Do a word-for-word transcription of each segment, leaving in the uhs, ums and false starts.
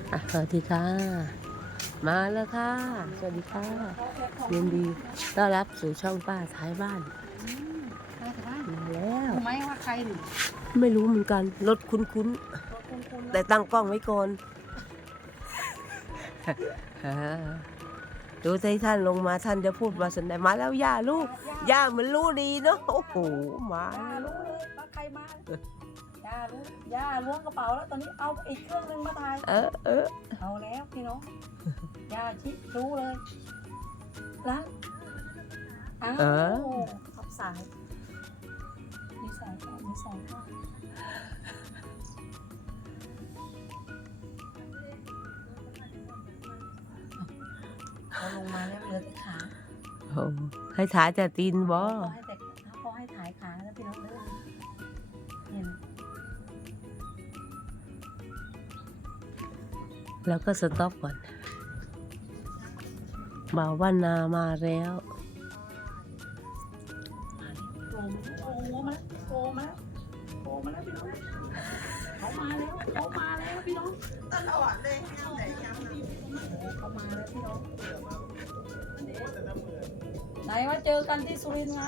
อ่ะสวัสดีค่ะมาแล้วค่ะสวัสดีค่ะยินดีต้อนรับสู่ช่องป้าท้ายบ้านมาแล้วรู้ไหมว่าใครหรือไม่รู้เหมือนกันรถคุ้นๆแต่ตั้งกล้องไว้ก่อนดูสิท่านลงมาท่านจะพูดว่าสนใจมาแล้วย่าลูกย่าเหมือนรู้ดีเนาะโอ้โหมาย่ารู้เลยว่าใครมาย่ารู้ย่าล้วงกระเป๋าแล้วตอนนี้เอาอีกเครื่องนึงมาถ่ายเออเออเอาแล้วพี่น้องย่าชิรู้เลยแล้วอ้าวขับสายมีสายค่ะมีสายค่ะเขาลงมาแล้วเหลือแต่ขาโอ้ให้ถ่ายแต่ตีนบ่เขาให้แต่เขาให้ถ่ายขาแล้วพี่น้องเด้อเห็นแล้วก็สต็อปก่อนบ่าวบ้านนามาแล้วโผล่มาโผล่มาโผล่มาแล้วพี่น้องเขามาแล้วเขามาแล้วพี่น้องตลอดเลยแค่ไหนยังเขามาแล้วพี่น้องไหนว่าเจอกันที่สุรินทร์ไง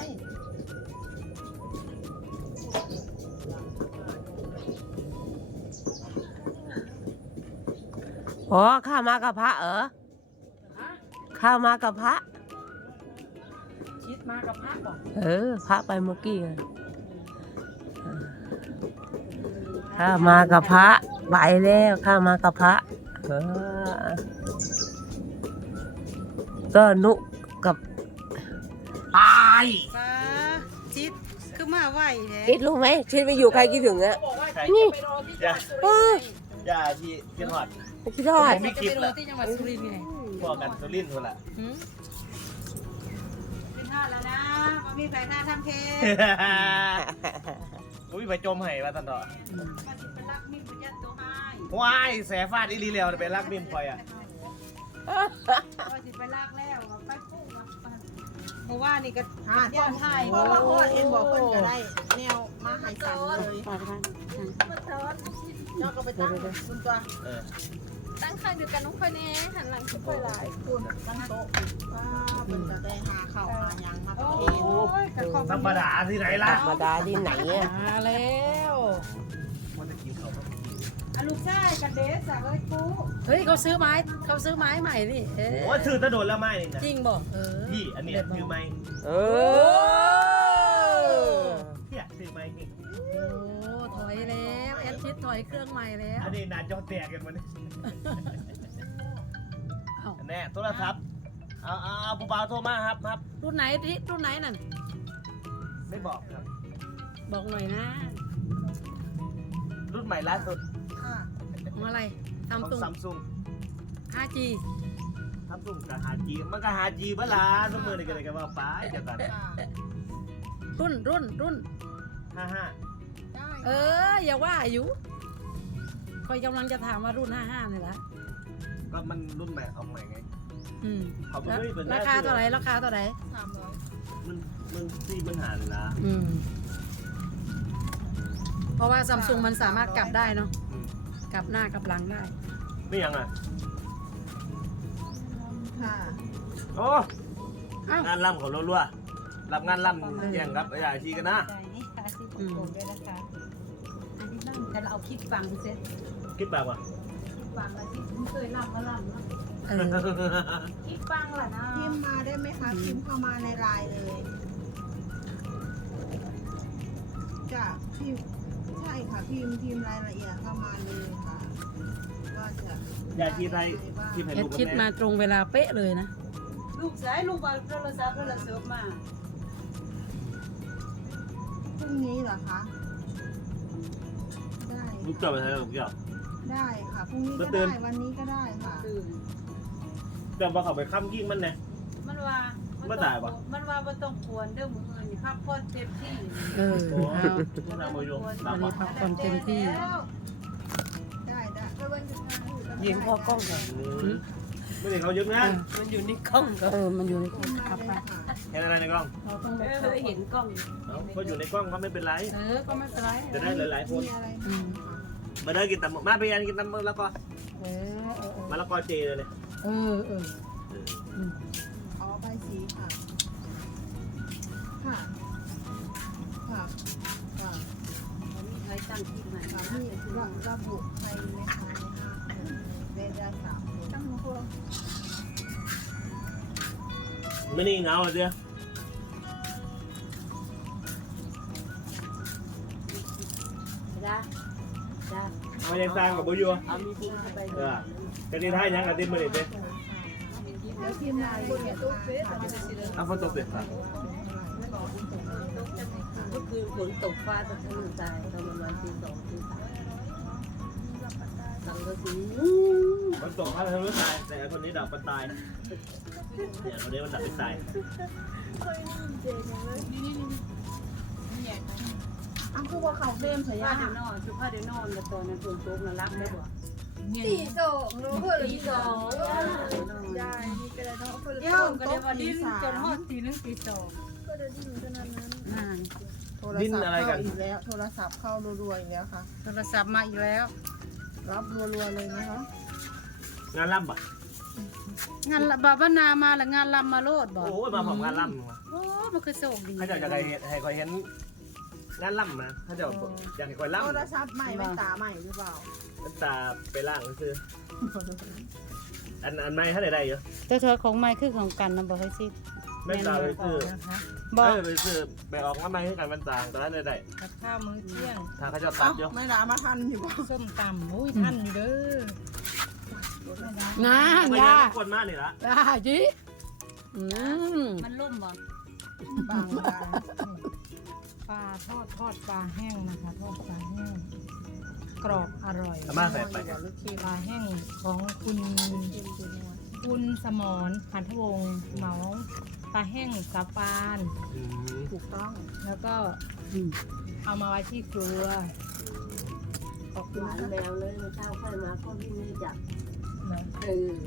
อ๋อข้ามากับพระเหรอฮะข้ามากับพระชิดมากับพระบอกเออพระไปเมื่อกี้ไงข้ามากับพระไปแล้วข้ามากับพระเออก็นุกับตายป้าจิตคือมาไหวแท้คิดรู้ไหมคิดไปอยู่ใครคิดถึงอะเขาบอกว่านี่ไปรอที่จังหวัดสุรินทร์เอออย่าที่เพียงหอดคิดทอดผมมีจะคลิไปปรแหอละที่จังหวัดสุรินทร์ไงพอกันสุรินทร์คนละหืมเป็นทอดแล้วนะมันมีแผนหน้าทำเพลอุ้ยไปจมให้มาตันต่อมาสิเป็นรักมิ่งเป็นยัดตัวให้ว้ายแสฟาดอีลีเลียวเป็นรักบิมคอยอ่ะว่าสิไปลากแล้วไปปุ๊บเมื่อวานนี่ก็หาย้อนให้เพราะว่าโคตรเอ็นบอกเพิ่นก็ได้แนวมาให้สันเลย เจ้าก็ไปตั้งคุณตัวเออตั้งข้างเดียวกันน้องค่อยแน่หันหลังค่อยหลายคุณตั้งโต๊ะว่าเป็นจะได้หาข้าวหายางมาประเคนธรรมดาที่ไหนล่ะธรรมดาที่ไหนอะมาแล้วมันจะกินเขาก็กินอะลูกชายกันเดสอะเอ้ยกูเฮ้ยเขาซื้อไม้เขาซื้อไม้ใหม่นี่เอ๊ะโอ้ยถือตะโดนแล้วไม่นี่นะจริงบอกเออพี่อันเนี้ยถือไม้เออพี่ถือไม้นี่โอ้ถอยแล้วแอดชิดถอยเครื่องใหม่แล้วอันนี้นานจอแตกกันวันนี้เอ้าอันแน่โทรศัพท์เอาเอาเอาผู้บ่าวโทรมาครับครับรุ่นไหนที่รุ่นไหนนั่นไม่บอกครับบอกหน่อยนะรุ่นใหม่ล่าสุดของอะไรของทำตุงซัมซุงห้าจีซัมซุงกับฮาจีมันก็ฮาจีบ้าลาสมมือนี่ก็เลยกันว่าป้าเดี๋ยวกันรุ่นรุ่นรุ่นห้าห้าเออ อย่าว่าอยู่คอยกำลังจะถามว่ารุ่นห้าห้าเลยละก็มันรุ่นใหม่เอาใหม่ไงอืมเขาไม่แล้วได้เปิดหน้ราคาเท่าไหร่ราคาเท่าไหร่มันมันซีมันหาเลยละอืมเพราะว่าซัมซุงมันสามารถกลับได้เนาะอืมกลับหน้ากลับหลังได้ไม่ยังอ่ะโอ้อ้าวงานล่ำเขารัวๆรับงานล่ำแย่งครับอย่าชีกันนะอืมแต่เราเอาคลิปฟังเซ็ตคิดแบบว่าฟังแล้วที่เคยลำมาลำเนาะเออคลิปฟังล่ะนะพิมพ์มาได้ไหมคะ พิมพ์เข้ามาในไลน์เลยจะพิมพ์ใช่ค่ะ พิมพ์พิมพ์รายละเอียดเข้ามาเลยค่ะ ว่าจะอย่าชีไทยที่แอให้ดลูกคิดกับมาแม่ตรงเวลาเป๊ะเลยนะลูกสายลูกเอาโทรศัพท์โทรศัพท์มาพรุ่งนี้เหรอคะ ได้ลูกเจ้าไปทางลูกเจ้าได้ค่ะ พรุ่งนี้ก็มาเตือนได้ วันนี้ก็ได้ค่ะตื่นแต่ว่าเขาไปค้ำยิ่งมันไงมันว่าบ่ได้ปะมันว่าบ่ต้องควรเด้อมื้ออื่นนี่พักผ่อนเต็มที่เออโอ้เอาต้องนำมาโยงวัตามนนี้ว่าพักผ่อนเต็มที่ได้ได้ยิงพ่อกล้องเหรออืมไม่ได้เขายึดงานมันอยู่ในกล้องก็เออ มันอยู่ในพิมพ์มาขับเลไปยค่ะเห็นอะไรในกล้องเราต้องเอแบบอเห็นกล้องเอ้าเขาอยู่ในกล้องเขาไม่เป็นไรเออ ก็ไม่เป็นไรจะได้หลายๆคนมีอะไรอืมมาเดินกินตำมาไปยันกินตำแล้วก็เออเออมะละกอเจเลยเนี่ยเออเออเอออ๋อใบสีค่ะ ค่ะ ค่ะ ค่ะมีใครตั้งที่ไหนค่ะนี่ระระบุใครไหมคะในห้าคนได้ได้สามคนตั้งหัวไม่นี่เหงาเหรอเจ้าจ้าจ้าเอายังสร้างกับบุญอยู่เอามีทิ้งเข้าไปเออกันนี่ท้ายยังกับติมมาเลยเจ้แล้วทีมงานเนี่ยตุ๊กเฟสเอาฝนตกเด็ดขาดเมื่อคืนฝนตกฟ้าตะทั้งใจตอนประมาณตีสองตีสามสังกะสีฝนตกเขาทำไม่ตายแต่คนนี้ดับมันตายเนี่ยคนนี้มันดับไม่ตายอ้าวคือว่าเขาเต็มเสียผ้าเดี๋ยวนอนชุดผ้าเดี๋ยวนอนแล้วตอนนั้นฝนตกน่ะรับได้บ่สี่สองรู้เพื่อนตีสองยายนี่ก็เลยเนาะเพื่อนเยี่ยมก็โต๊ะได้ว่าตีดิ้นสามจนฮอดตีหนึงตีสองก็เดินที่หนูขนาดนั้นนั่นโทรศัพท์เข้าอีกแล้ว โทรศัพท์เข้ารัวๆอีกแล้วค่ะโทรศัพท์มาอีกแล้วรับรัวๆเลยนะคะงานล่ำป่ะงานละบาบานามาละงานลำมาโลดบ่โอ้ยมาผมงานล่ำว่ะโอ้มันคือโชคดีเขาจะจะให้ให้คอยเห็นงานล่ำนะเขาจะอยากให้คอยล่ำโทรศัพท์ใหม่แว่นตาใหม่หรือเปล่าน้ำตาไปล่างคืออันอันไม่เขาได้ได้เยอะแต่เธอของใหม่คือของกันนะบ่ให้สิไม่ตาไปซื้อบ่เออไปซื้อไปออกมาไม่ให้กันมันตางตอนนั้นได้ได้กับข้าวมื้อเที่ยงทางเขาจะตัเอ้าดเยอะไม่ด่ามาทันอยู่ป่ะส้มตำอุ้ยท่านอยู่เด้องาไม่ยาได้คนมากนี่ละยาจีอืมมันล่มบ่บางบางปลาทอดทอดปลาแห้งนะคะทอดปลาแห้งกรอบอร่อยอาม่าใส่ไปหรือเค็มปลาแห้งของคุณคุณสมรพันธวงศ์เหมาปลาแห้งสาปานอืมถูกต้องแล้วก็อืมเอามาไว้ที่ครัวขอบคุณหวานนะแมวเลยเช้าค่อยมาก็วิ่งไม่จับเออ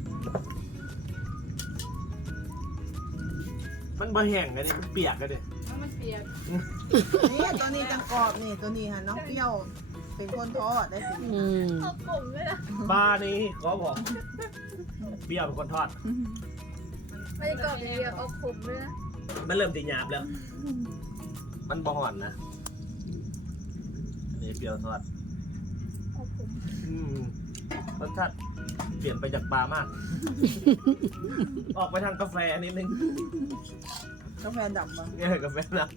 มันบ่แห้งกันนี่มันเปียกกันดิมันเปียกนี่ตัวนี้จังกรอบนี่ตัวนี้ค่ะน้องเปรี้ยวเป็นคนทอดได้สิอืมเอากลมเลยนะปลานี้ขอบอกเปรี้ยวเป็นคนทอดไม่ได้กรอบอย่างเดียวเอาขมเลยนะมันเริ่มจะหยาบแล้ว มันบ่ห่อนนะอันนี้เปรี้ยวทอดเอาขมอืมรสชาติเปลี่ยนไปจากปลามาก ออกไปทางกาแฟนิดนึงกาแฟดับมาเนี่ยกาแฟนะ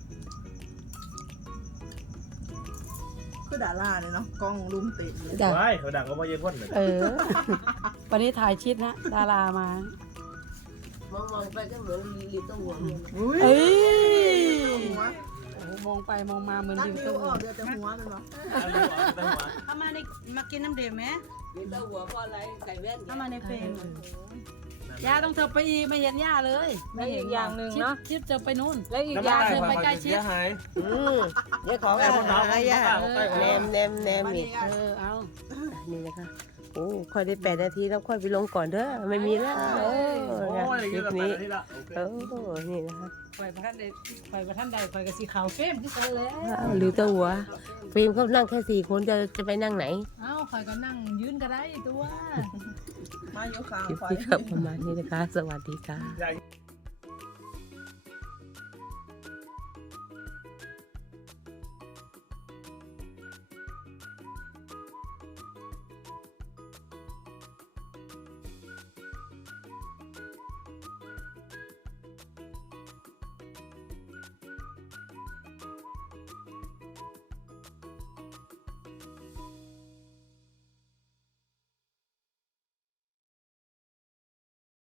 คือดาราเลยเนาะกล้องลุมติดเลยจ้ะว้ายเขาดังก็ไม่เย็นพ่นเลยเออ วันนี้ถ่ายชิดนะ ดารามามองมองไปก็เหมือนลิตเติ้ลหัวเมียอุ้ยเอ้ยหัวมองไปมองมาเหมือนตัดดิวนิ้ตัววออกเดือดแต่หัวเลยเนาะเอาลูกเอาไปหัวเข้ามาในมากินน้ำเดือดไหมลิตเติ้ลหัวเพราะอะไรใส่แว่นเข้ามาในเฟรมย่าต้องเธอไปอีกไม่เห็นย่าเลยแล้วอีกอย่างหนึ่งเนาะชิดจะไปนู่นแล้วอีกอย่างหนึ่งไปใกล้ชิดเสียหายอืมเดี๋ยวของอะไรย่าแนมแนมแนมอีกเออเอานี่นะคะโอ้ค่อยได้แปดนาทีแล้วค่อยไปลงก่อนเด้อไม่มีแล้วเออโอ้ยคเยลิอะปกับนี้ที่ละโอเคเออนี่นะคะปล่อยประทันใดปล่อยประทันใดปล่อยกับสีขาวเข้มที่สุดแล้วอ้าวหรือตัวหัวฟิล์มเขานั่งแค่สี่คนจะจะไปนั่งไหนเอ้าคอยก็นั่งยืนก็ได้ตัวมาอยู่ข้างคลิปไฟนี้ก็ประมาณนี้นะคะ สวัสดีค่ะใหญ่